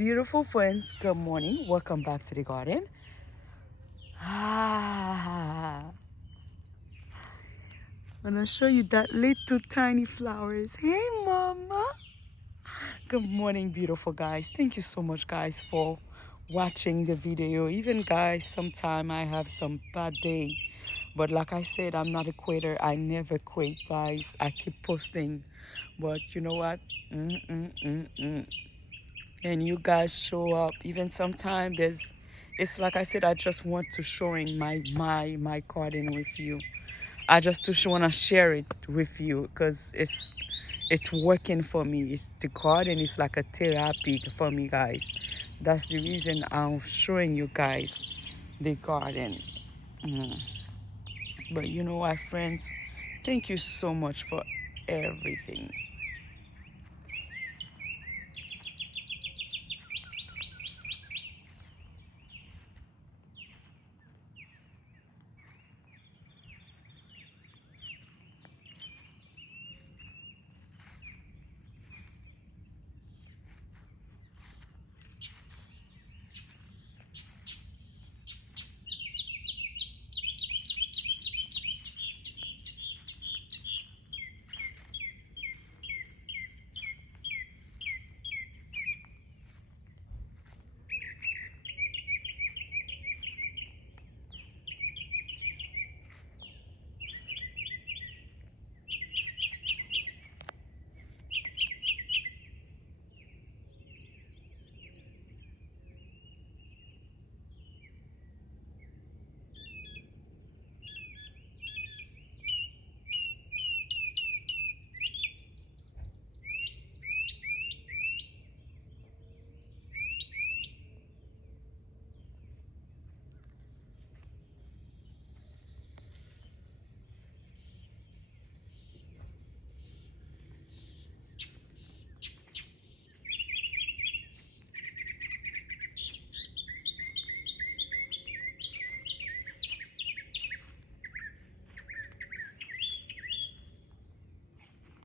Beautiful friends, good morning. Welcome back to the garden. I'm gonna show you that little tiny flowers. Hey, mama. Good morning, beautiful guys. Thank you so much, guys, for watching the video. Even, guys, sometime I have some bad day. But like I said, I'm not a quitter. I never quit, guys. I keep posting. But you know what? Mm-mm-mm-mm. And you guys show up. Even sometimes it's like I said, I just want to showing my garden with you. I just want to share it with you because it's working for me. It's the garden is like a therapy for me, guys. That's the reason I'm showing you guys the garden. Mm. But you know what, friends? Thank you so much for everything.